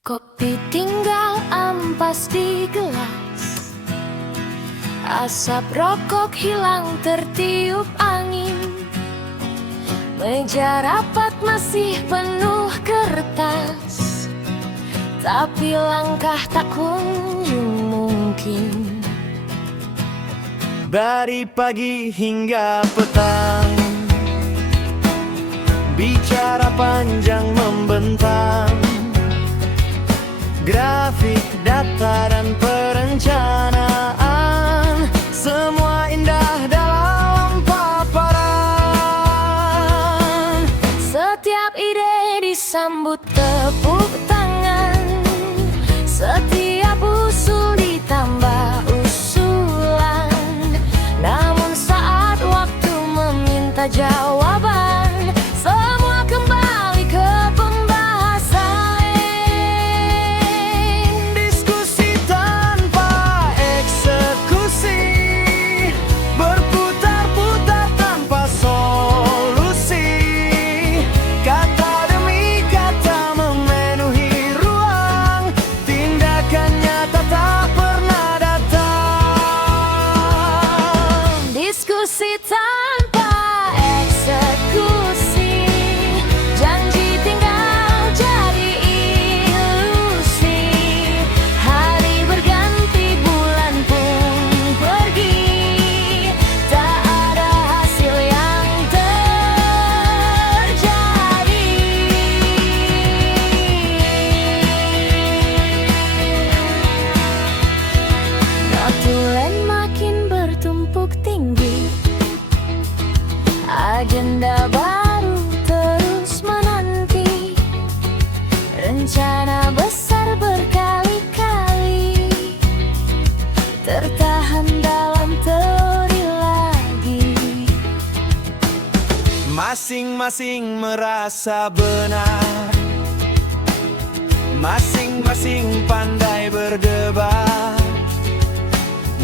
Kopi tinggal ampas di gelas, asap rokok hilang tertiup angin. Meja rapat masih penuh kertas, tapi langkah tak kunjung mungkin. Dari pagi hingga petang, bicara panjang membentang, grafik, data, dan perencanaan, semua indah dalam paparan. Setiap ide disambut tepuk tangan, setiap usul ditambah usulan. Namun saat waktu meminta jawaban, semua kembali ke pembahasan. Diskusi tanpa eksekusi, berputar-putar tanpa solusi. Kata demi kata memenuhi ruang, tindakan nyata tak pernah datang. Diskusi tanpa eksekusi, janji tinggal jadi ilusi. Hari berganti, bulan pun pergi, tak ada hasil yang terjadi. Notulen makin bertumpuk tinggi, agenda baru terus menanti, rencana besar berkali-kali tertahan dalam teori lagi. Masing-masing merasa benar, masing-masing pandai berdebat.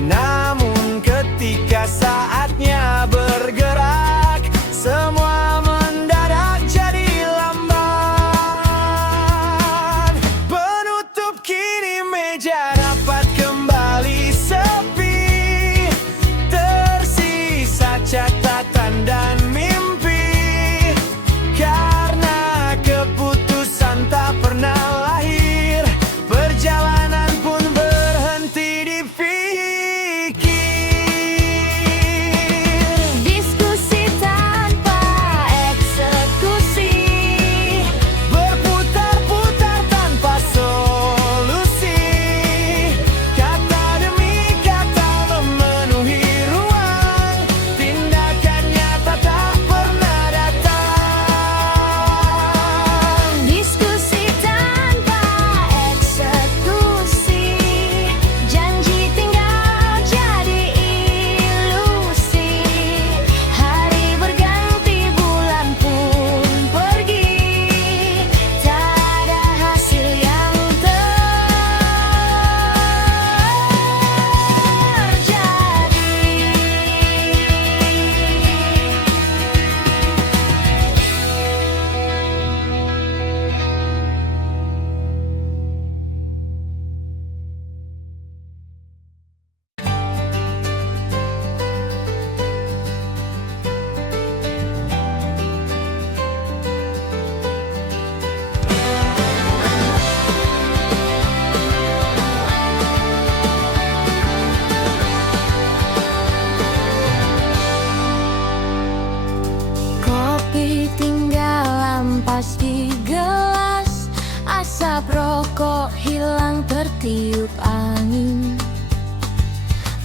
Namun ketika saatnya bergerak, semua mendadak jadi lamban. Penutup kini meja rapat kembali sepi, tersisa catatan dan mimpi. Karena keputusan tak pernah lahir, perjalanan pun berhenti di pikir. Diskusi tanpa eksekusi, Berputar-putar tanpa solusi. Kata demi kata memenuhi ruang, tindakan nyata tak pernah datang. diskusi tanpa eksekusi, janji tinggal jadi ilusi. Hari berganti, bulan pun pergi, tak ada hasil yang Kopi tinggal ampas di gelas, asap rokok hilang tertiup angin.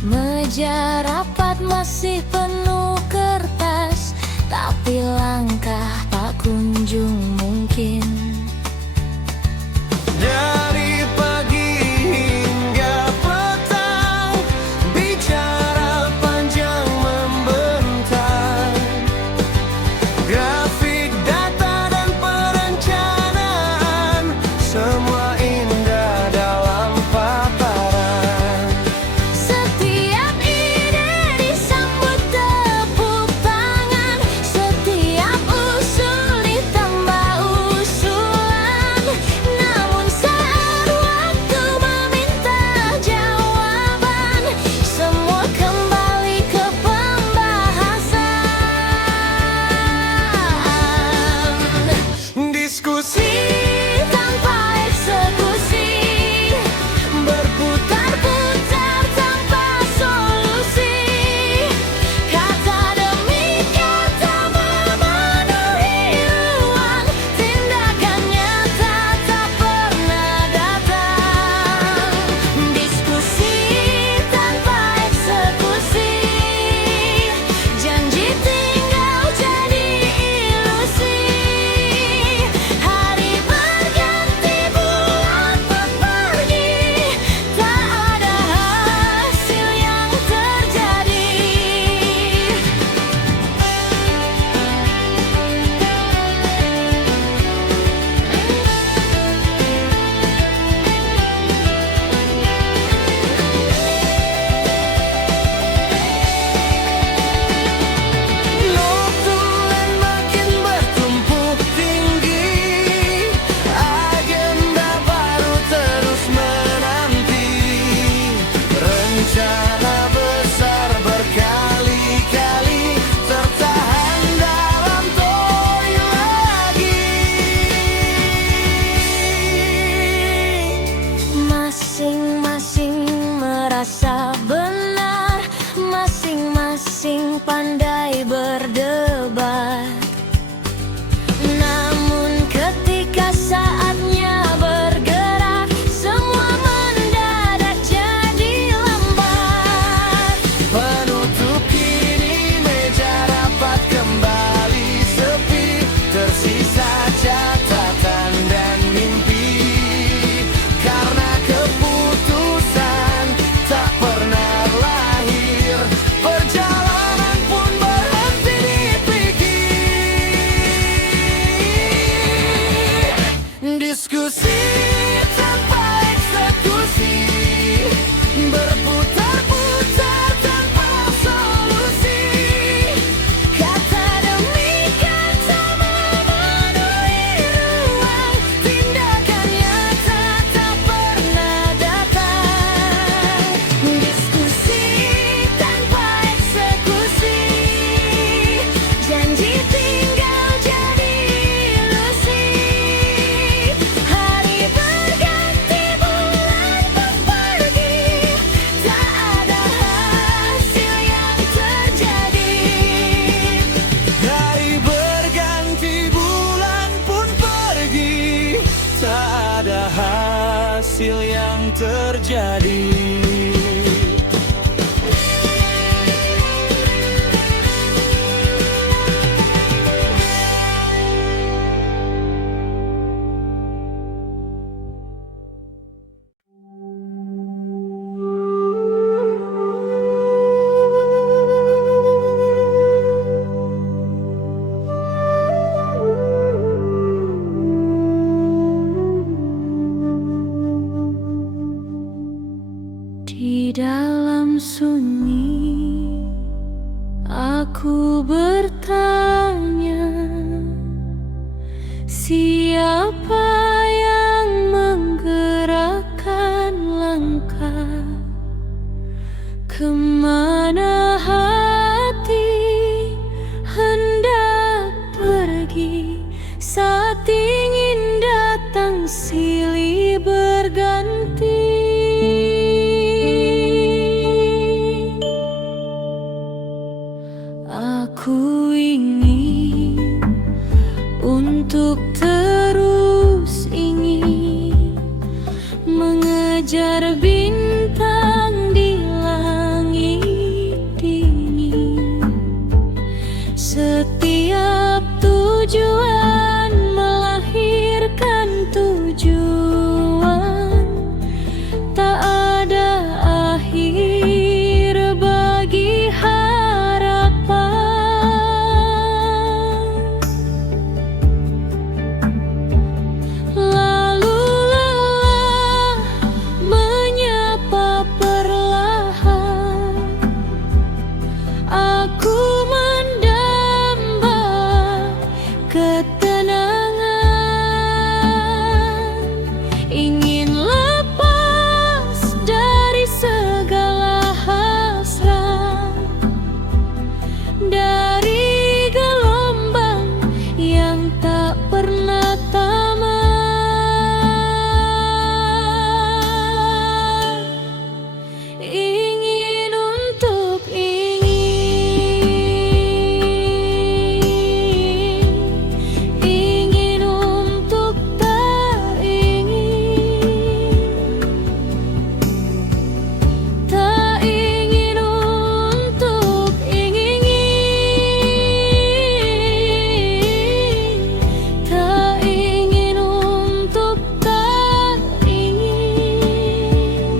Meja rapat masih penuh kertas, tapi langkah tak kunjung mungkin. Dari pagi hingga petang, bicara panjang membentang, grafik, data, dan perencanaan, semua indah dalam paparan. Setiap ide disambut tepuk tangan, setiap usul ditambah usul. tanpa eksekusi, berputar-putar tanpa solusi. Kata demi kata memenuhi ruang, tindakan nyata tak pernah datang. Diskusi tanpa eksekusi, janji tinggal jadi ilusi. Hari berganti, bulan pun pergi, tak ada hasil yang terjadi. Hari berganti, bulan pun pergi, tak ada hasil yang terjadi. Di dalam sunyi, aku bertanya, siapa yang menggerakkan langkah? Kemana hati hendak pergi saat ingin datang silih berganti? Aku ingin untuk terus ingin mengejar bintang di langit dingin. Setiap tujuan melahirkan tujuan, tak ada akhir bagi harapan. Lalu lelah menyapa perlahan, aku mendamba ketenangan. Ingin lepas dari segala hasrat, dari gelombang yang tak pernah tamat. Ingin untuk ingin untuk tak ingin untuk ingin, tak ingin untuk tak ingin.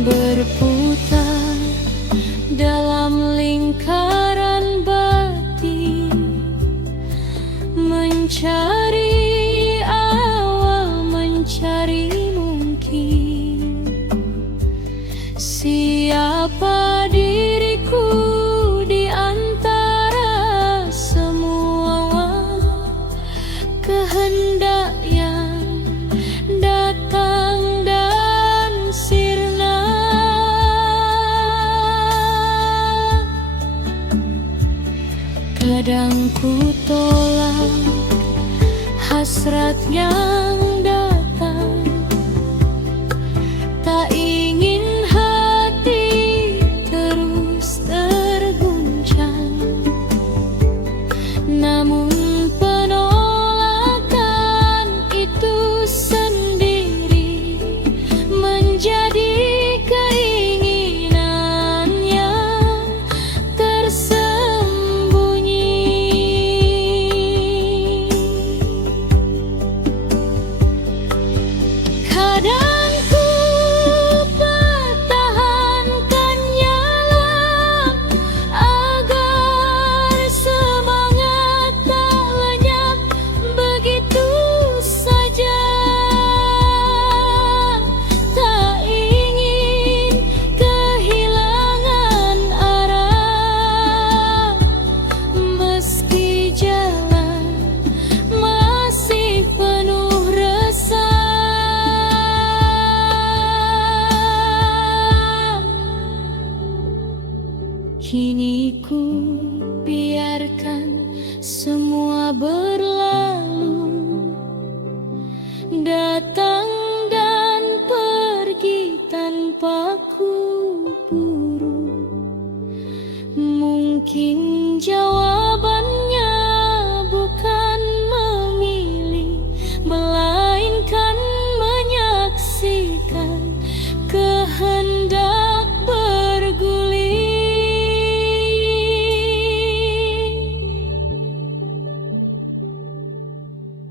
Berputar dalam lingkaran batin, mencari awal, mencari mungkin. Siapa diriku di antara semua kehendak yang datang dan sirna? Kadang ku tolak hasrat yang datang, tak ingin hati terus terguncang. Namun penolakan itu sendiri menjadi keinginan yang tersembunyi.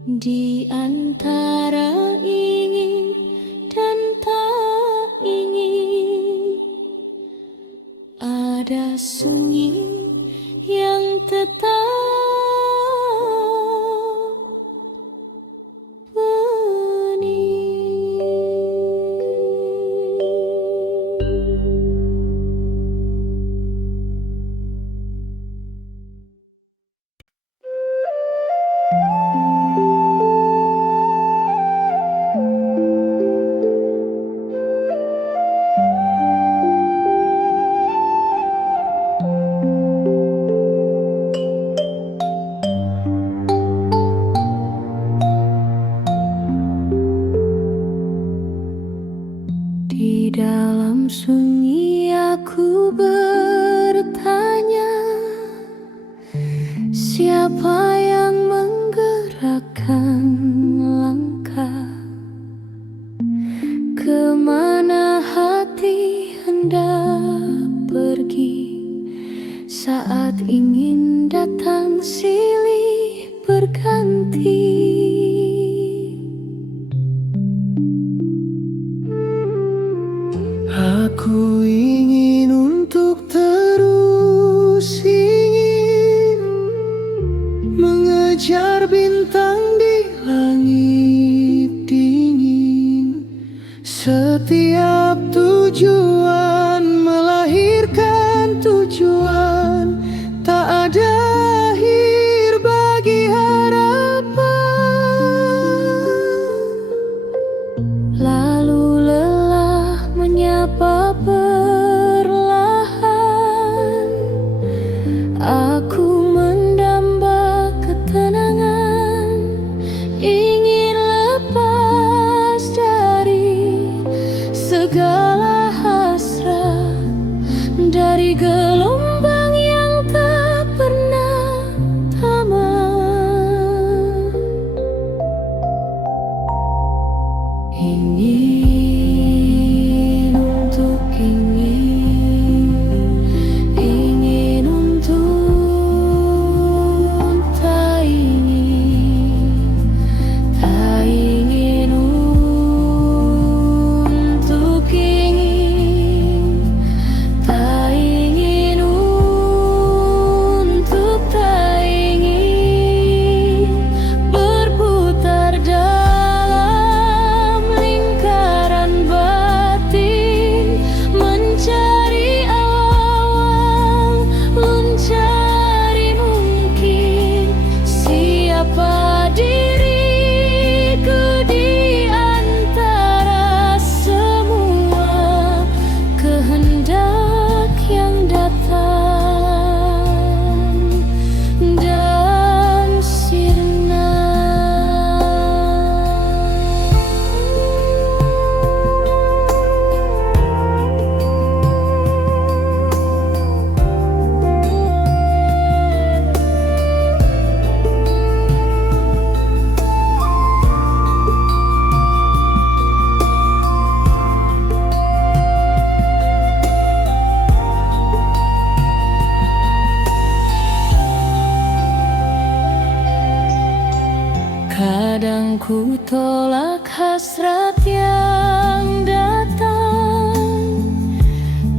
Di antara ingin dan tak ingin, ada sunyi yang tetap di dalam sunyi. Aku bertanya, siapa yang menggerakkan langkah? Kemana hati hendak pergi saat ingin datang silih berganti? Aku ingin untuk terus ingin mengejar bintang di langit dingin. Setiap tujuan melahirkan tujuan, tak ada akhir bagi harapan. Lalu lelah menyapa perlahan, aku mendamba ketenangan, ingin lepas dari segala hasrat, dari gelombang yang tak pernah tamat. Ingin untuk ingin untuk tak ingin untuk tak ingin untuk tak ingin, berputar dalam lingkaran batin, mencari awal, mencari mungkin siapa diriku di antara semua kehendak yang datang dan sirna. Kadang ku tolak hasrat yang datang,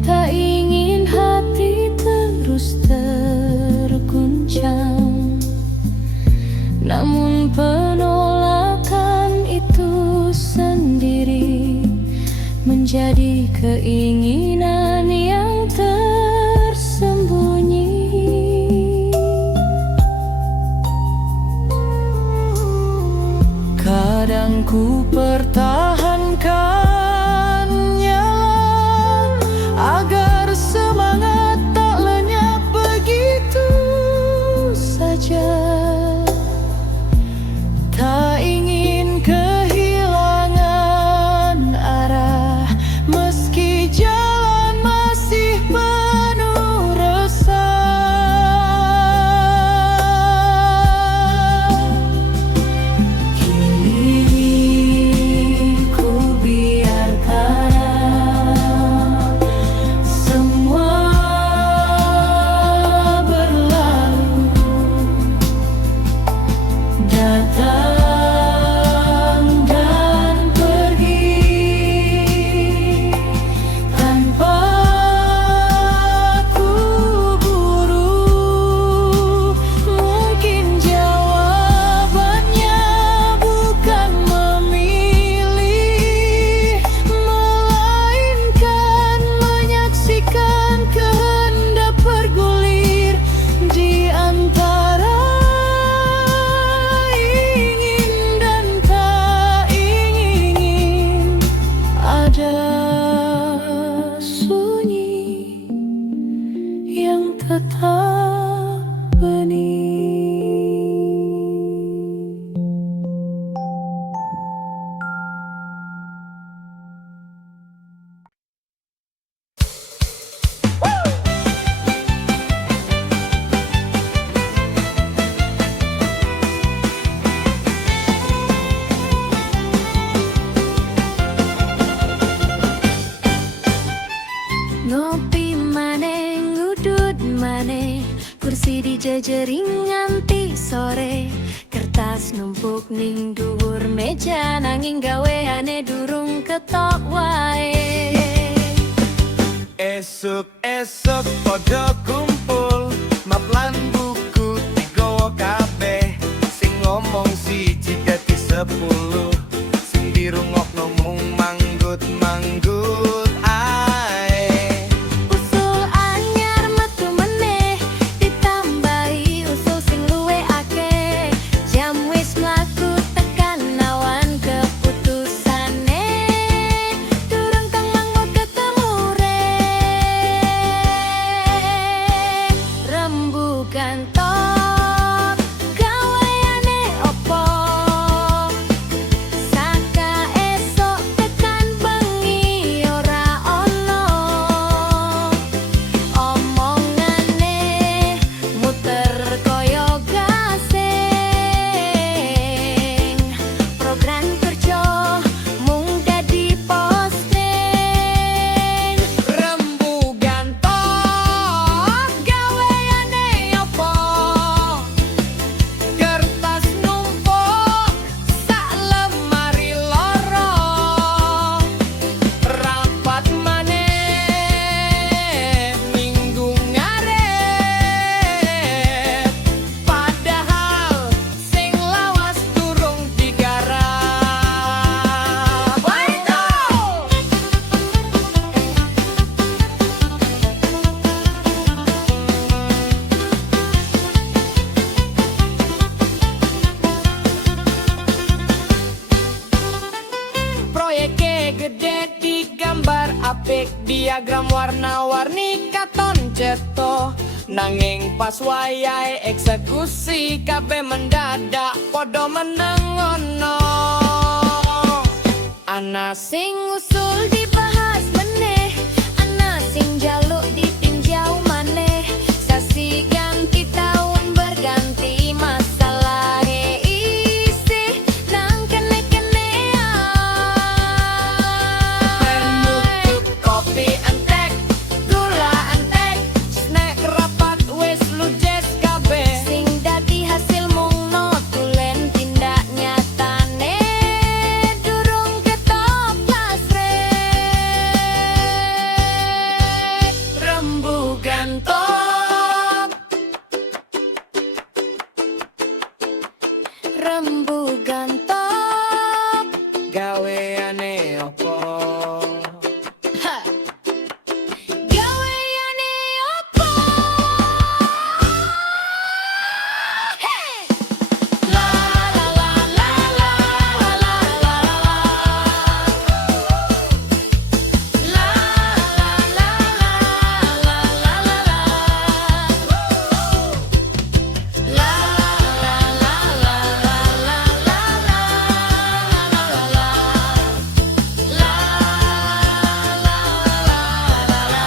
tak ingin hati terus terguncang. Namun penolakan itu sendiri menjadi keinginan yang tersembunyi. Kadang ku pertahankannya agar semangat tak lenyap begitu saja. Tak ingin kehilangan arah meski jalan masih penuh resah. Kini ku biarkan semua berlalu, datang jejering nganti sore, kertas numpuk ning dhuwur meja, nanging gaweane durung ketok wae. Esuk-esuk padha kumpul, maplan buku digawa kabeh, sing ngomong siji dadi 10, sing dirungokno mung manggut-manggut ae. Usul anyar metu meneh, ditambahi usul sing luwih akeh, jam wis mlaku tekan awan keputusane, durung tengah mau ketemu rek. Rembugan tok gaweane opo, saka esok tekan bengi ora ono, omongane muter koyo gasing, program kerja mung dadi posting. Rembugan tok gaweane opo, kertas numpuk sak lemari loro, rapat maneh minggu ngarep, padahal sing lawas durung digarap. Waito! Proyeke gede digambar apik, diagram warna-warni katon ceto, nanging pas wayahe eksekusi kabeh mendadak padha menengono. Ana sing usul dibahas meneh, ana sing jaluk ditinjau maneh, sasi ganti tahun berganti masalah isi nang kene-kenean. Nutup kopi entek, gula entek, snack rapat wis ludes kabeh, sing dadi hasil mung notulen, tindak nyatane durung ketok pasrek. Rembugan tok, rembugan tok gaweane opo? Ha! Gaweane opo? Hey! La la la la la la la la. La la la la la la la la. La la la la la la la la.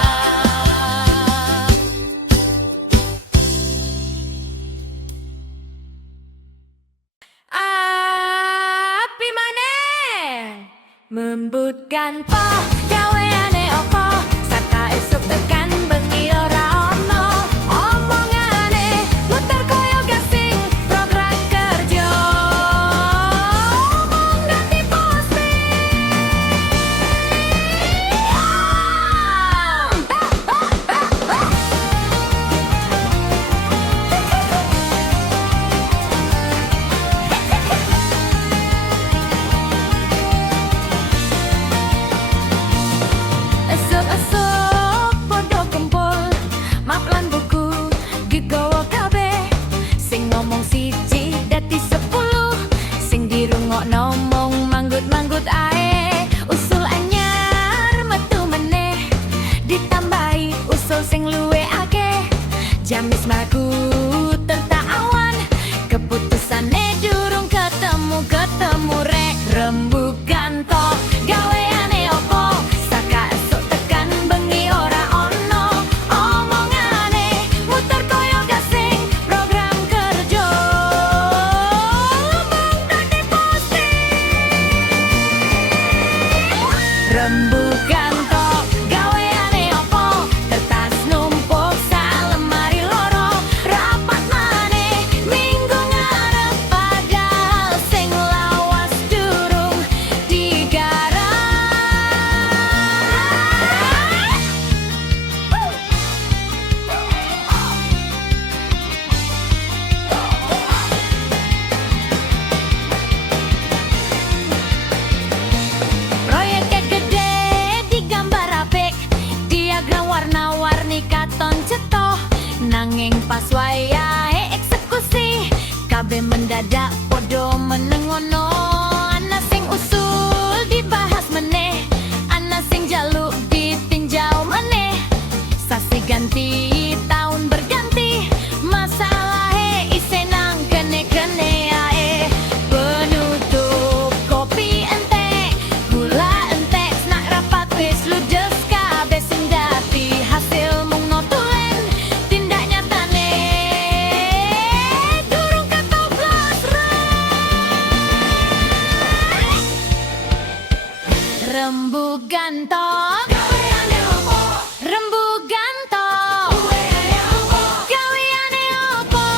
Api maneh membutkan po gaweane opo, saka esuk tekan bengi ora ono, omongane muter koyo gasing, program kerja mung dadi posting. Esuk-esuk padha kumpul, maplan buku digawa kabeh, sing ngomong siji dadi 10, sing dirungokno mung manggut-manggut ae. Usul anyar metu meneh, ditambahi usul sing luwih akeh, jam wis mlaku tertak awan, keputusane durung ketemu rek. Rembugan tok gaweane opo, saka esuk tekan bengi ora ono, omongane muter koyo gasing, program kerja mung dadi posting. Rembugan tok gaweane opo, kertas numpuk sak lemari loro, rapat Pas wayahe eksekusi kabeh mendadak podo menengono. Ana sing usul dibahas meneh, ana sing jaluk ditinjau meneh. Sasi ganti tahun berganti, masalahe isih nang kene-kene ae. Penutup kopi entek, gula entek, snack rapat wis ludes kabeh sing dadi hasil mung notulen. Tindak nyatane durung ketoplos rembugan gantong. Gaweane opo? Rembugan gantong. Gaweane opo?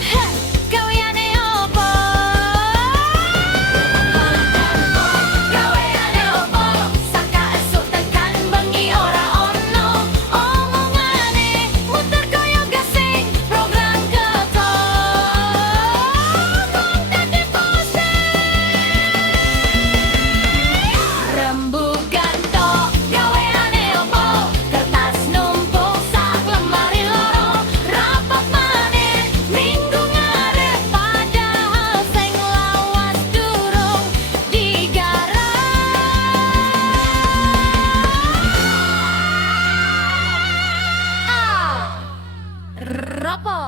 Heh, gaweane opo? Gaweane opo? Saka esuk tekan bengi ora ono omongane, muter koyo gasing program ketong dadi rembugan tok gaweane opo? Kertas numpuk sak lemari loro, rapat maneh minggu ngarep padahal sing lawas durung digarap. Ropo.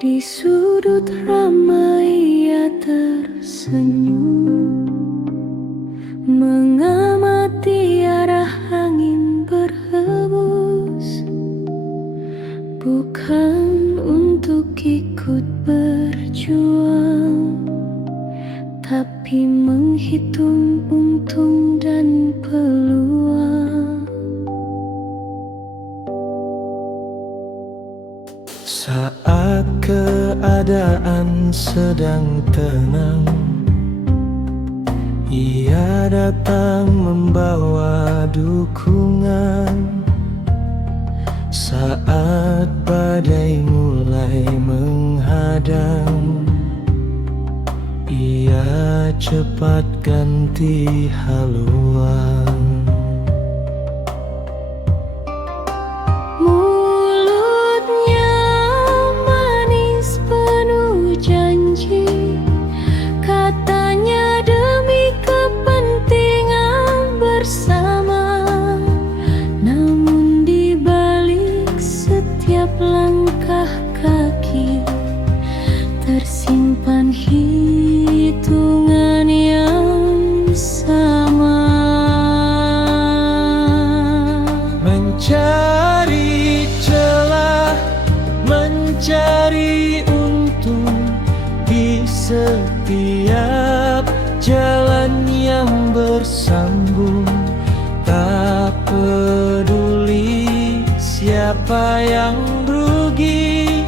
Di sudut ramai ia tersenyum, mengamati arah angin berhembus. Bukan untuk ikut berjuang, tapi menghitung untung dan peluang. Saat keadaan sedang tenang, ia datang membawa dukungan. Saat badai mulai menghadang, ia cepat ganti haluan. Mulutnya manis penuh janji, katanya demi kepentingan bersama. Namun di balik setiap langkah kaki tersimpan hitungan yang sama. Mencari celah, mencari untung di setiap jalan yang bersambung. Tak peduli siapa yang rugi,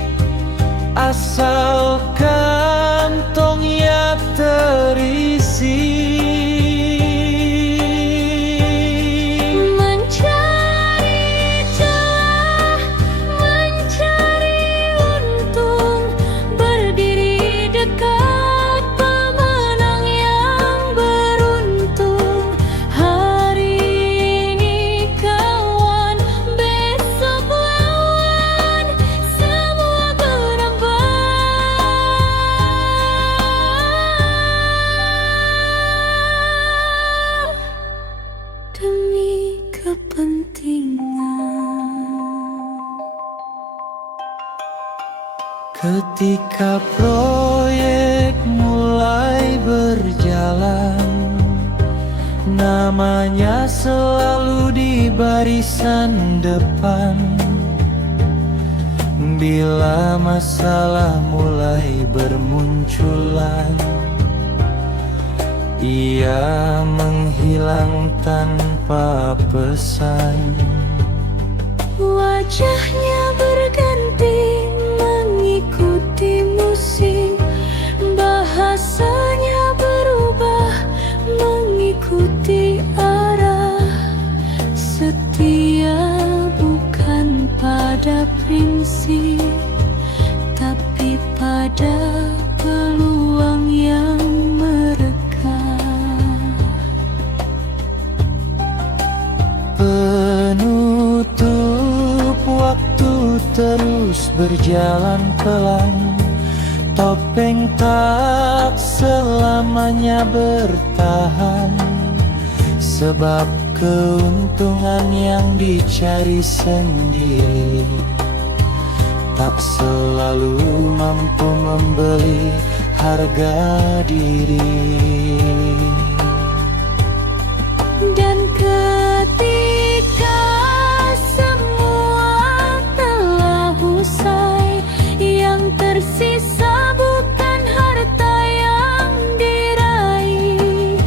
asal kantongnya terisi. Mencari celah, mencari untung, berdiri dekat pemenang yang beruntung. Hari ini kawan, besok lawan, semua berambang demi kepentingan. Ketika proyek mulai berjalan, namanya selalu di barisan depan. Bila masalah mulai bermunculan, ia menghilang tanpa pesan. Wajahnya berganti mengikuti musim, bahasanya berubah mengikuti arah. gengsi, tapi pada peluang yang mereka. Penutup waktu terus berjalan pelan. Topeng tak selamanya bertahan, sebab keuntungan yang dicari sendiri tak selalu mampu membeli harga diri. Dan ketika semua telah usai, yang tersisa bukan harta yang diraih,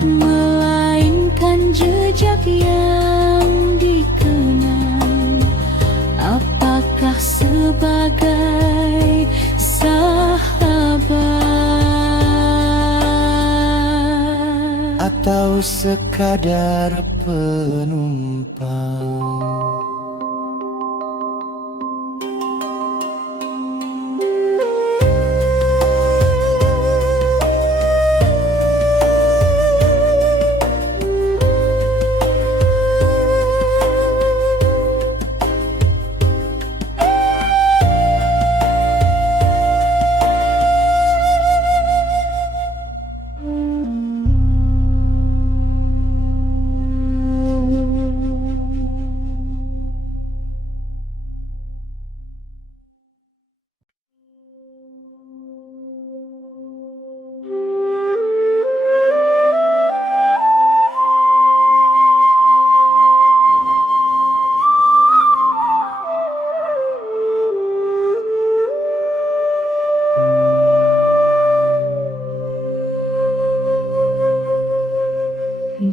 melainkan jejak yang dikenang. Apakah sebagai sahabat Atau sekadar penumpang.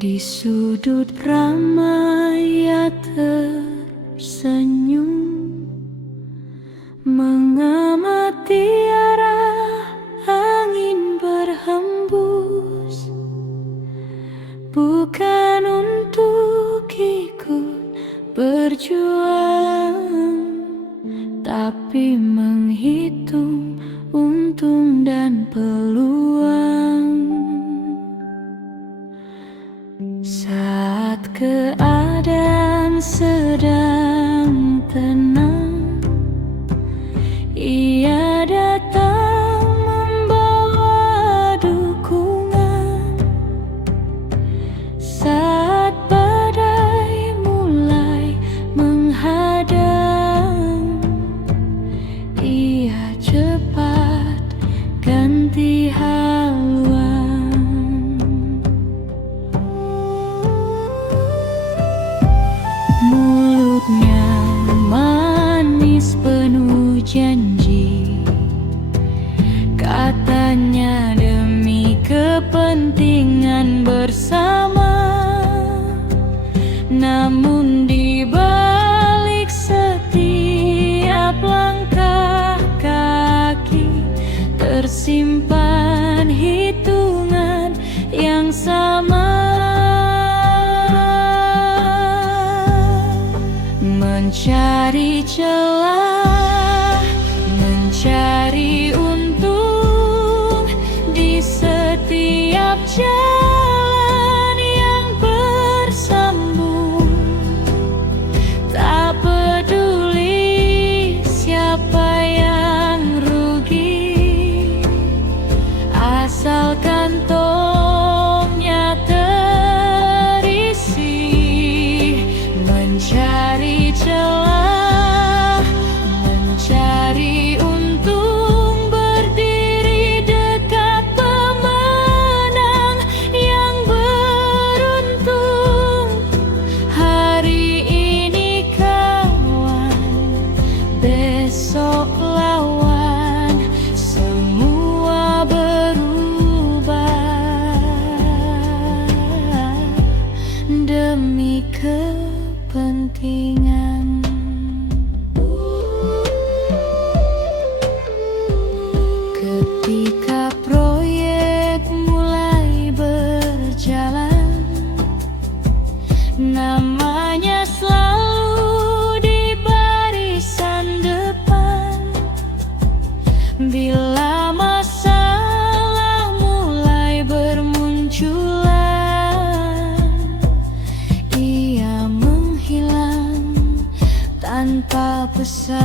Di sudut Ramaya tersenyum, mengamati arah angin berhembus. Bukan untuk ikut berjuang, tapi menghitung untung dan peluang. Saat keadaan sedang tenang, ia datang membawa dukungan. Saat badai mulai menghadang, ia cepat ganti haluan. Mulutnya manis penuh janji, katanya demi kepentingan bersama. Namun di balik setiap langkah kaki tersimpan hitungan yang sama. Mencari celah, mencari untung di setiap jalan yang bersambung. Tak peduli siapa yang rugi, asal kantongnya terisi. Mencari celah, mencari untung, berdiri dekat pemenang yang beruntung. Hari ini kawan, besok lawan, semua berubah demi kepentingan. Ketika proyek mulai berjalan, namanya selalu di barisan tanpa pesan.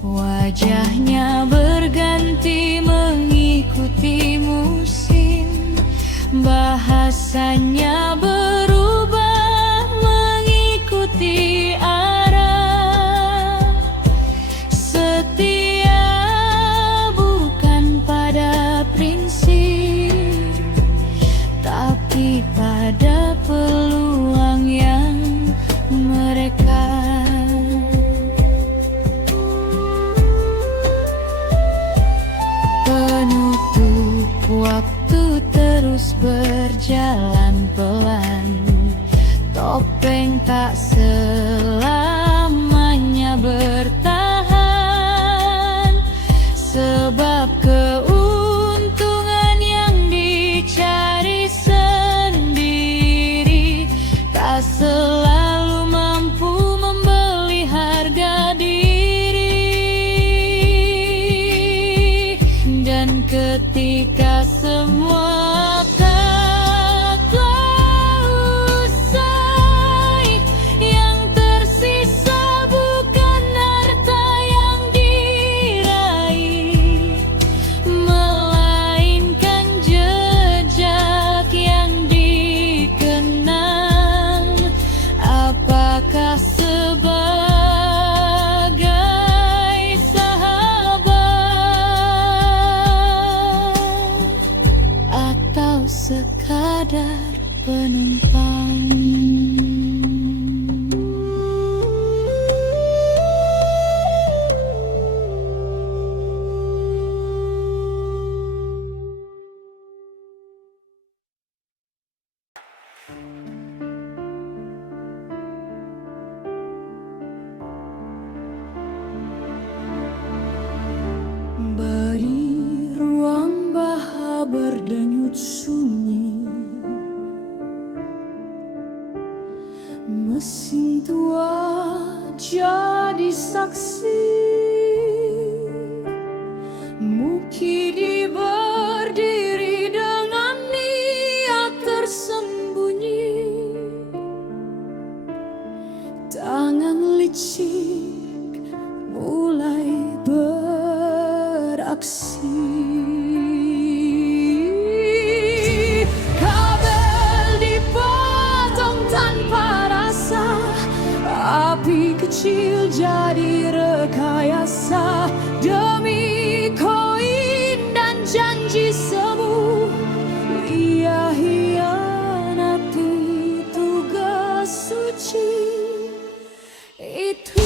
Wajahnya berganti mengikuti musim, bahasanya berubah mengikuti arah. Setia bukan pada prinsip, tapi pada peluang yang mereka. Penutup waktu terus berjalan pelan. Topeng tak selamanya bertahan, sebab keuntungan yang dicari sendiri tak selalu mampu membeli harga diri. Dan ketika semua kata usai, yang tersisa bukan harta yang diraih, melainkan jejak yang dikenang. Apakah sebagai sahabat atau sekadar penumpang? Beri ruang baha berdenyut sunyi, mesin tua jadi saksi. Mukidi berdiri dengan niat tersembunyi, tangan licik mulai beraksi. Kabel dipotong tanpa rasa, api kecil jadi rekayasa. Demi koin dan janji semu, ia hianati tugas suci itu.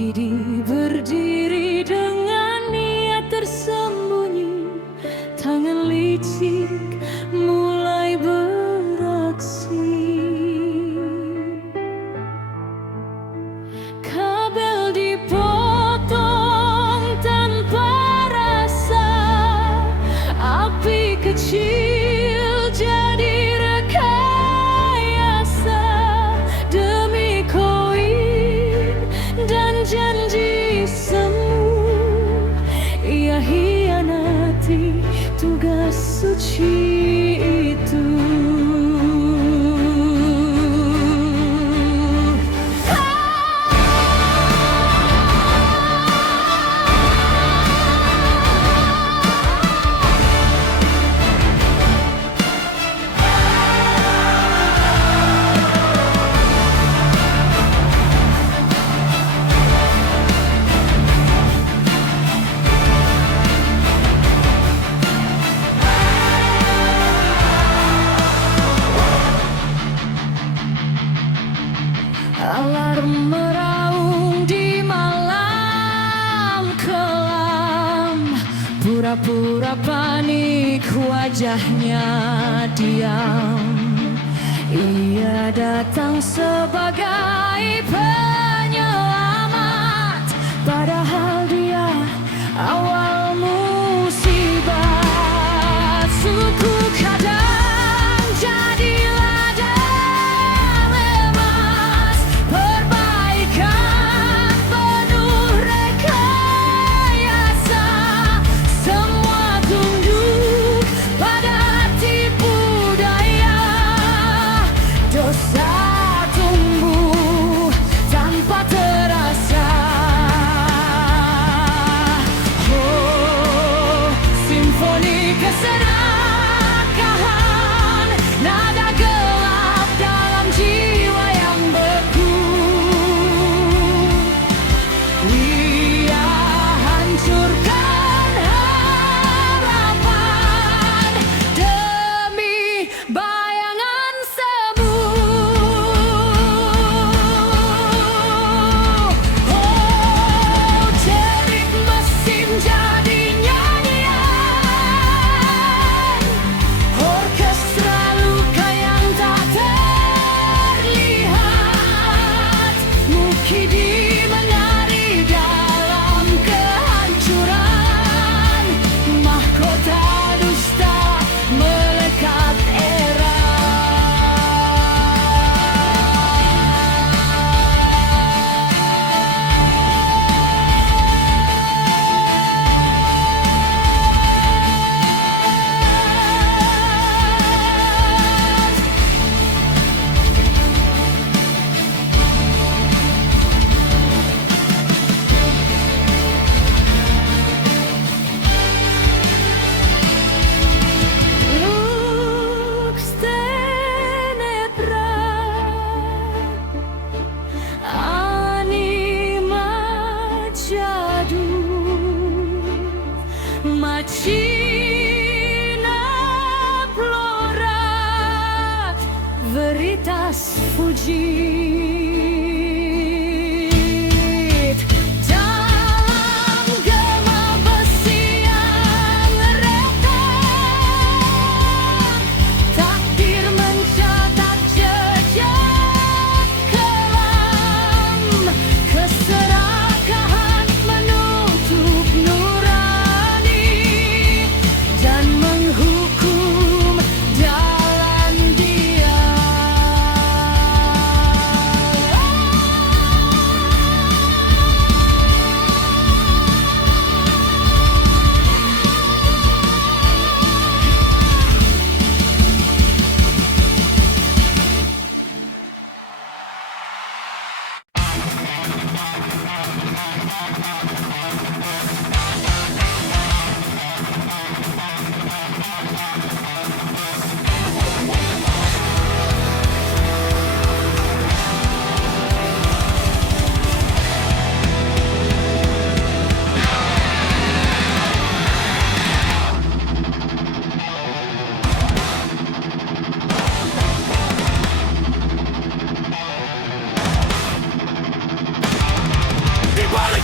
Wahidi berdiri dengan niat tersembunyi, tangan licik mulai beraksi. Kabel dipotong tanpa rasa, api kecil jadi rekayasa. Demi koin dan janji semu, ia hianati tugas suci itu. Alarm meraung di malam kelam, pura-pura panik wajahnya diam. Ia datang sebagai penyelamat, padahal dia awal musibah. Suku kadang jadi ladang emas, perbaikan penuh rekayasa. Semua tunduk pada tipu daya, dosa tumbuh tak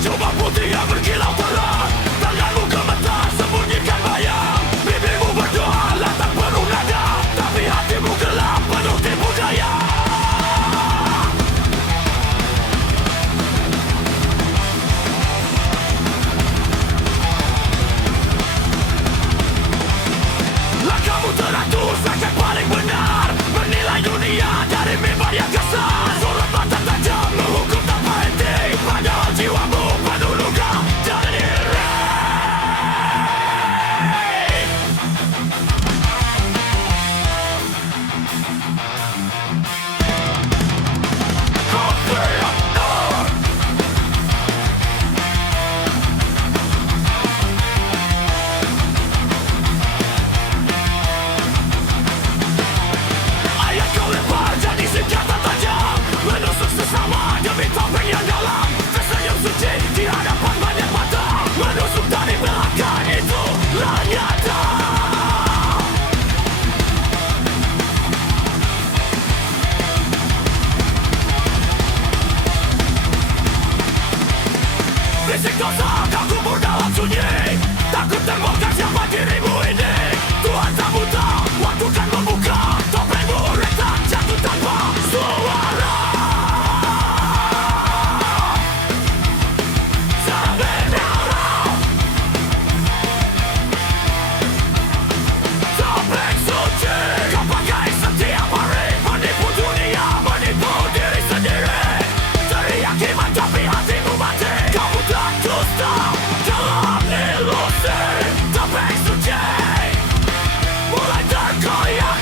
Jubah putih yang berkilau terang, tanganmu gemetar sembunyikan bayang. Bibirmu berdoa lantang penuh nada, tapi hatimu gelap penuh tipu daya. Langkahmu teratur sangat paling benar, menilai dunia dari mimbar yang kasar. Sorot mata tajam menghukum tanpa henti, padahal jiwamu penuh luka dan iri. Ayat kau lempar jadi senjata tajam, menusuk sesama demi topeng yang dalam. Tersenyum suci di hadapan banyak mata, menusuk dari belakang itulah nyata. Bisik dosa kau kubur dalam sunyi, takut terbongkar siapa dirimu ini. Tuhan tak buta, waktu kan membuka topengmu retak jatuh tanpa suara. Sebenarnya topeng suci kau pakai setiap hari, menipu dunia, menipu diri sendiri. Teriak iman tapi hatimu mati, kau buta dusta dalam ilusi. Topeng suci mulai tergoyah.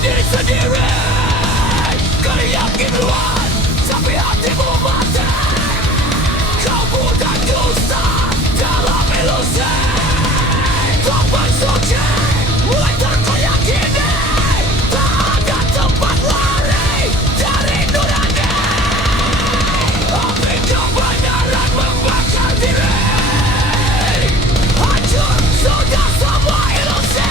diri sendiri. Kau yakin luar, tapi hatimu mati. Kau bukan dusta dalam ilusi. Kau bersuci, wajar kau yakini. Tak ada tempat lari dari nurani. Api kebenaran membakar diri. Hancur sudah semua ilusi.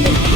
Ih,